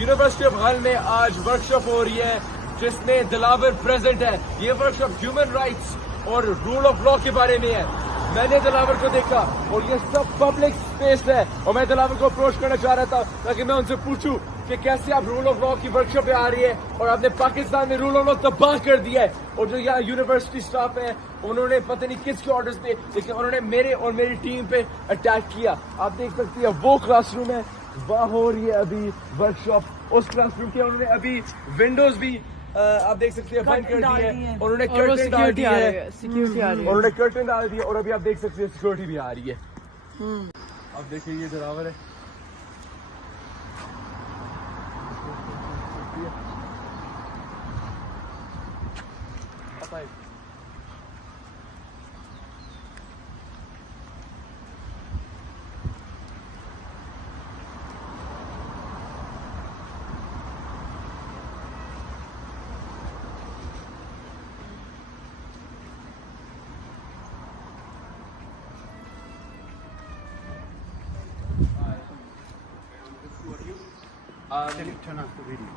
University of हल में आज वर्कशॉप हो रही है जिसमें दिलावर प्रेजेंट है। ये वर्कशॉप ह्यूमन राइट्स और रूल ऑफ लॉ के बारे में है। मैंने दिलावर को देखा और ये सब पब्लिक स्पेस है और मैं दिलावर को अप्रोच करना चाह रहा था ताकि मैं उनसे पूछूं कि कैसे आप रूल ऑफ लॉ की वर्कशॉप पे आ रही है और आपने पाकिस्तान में रूल ऑफ लॉ तबाह कर दिया है। और जो यहाँ यूनिवर्सिटी स्टाफ है उन्होंने पता नहीं किसके ऑर्डर्स पे, लेकिन उन्होंने मेरे और मेरी टीम पे अटैक किया। आप देख सकते हैं वो क्लासरूम है, वहाँ हो रही है अभी वर्कशॉप। उस क्लासरूम के उन्होंने अभी विंडोज भी आप देख सकते हैं बंद कर दी है। उन्होंने कर्टन डाल दी है, उन्होंने कर्टन डाल दिया और अभी आप देख सकते हैं सिक्योरिटी भी आ रही है। अब देखिए ये दिलावर है, पता है Turn off the video.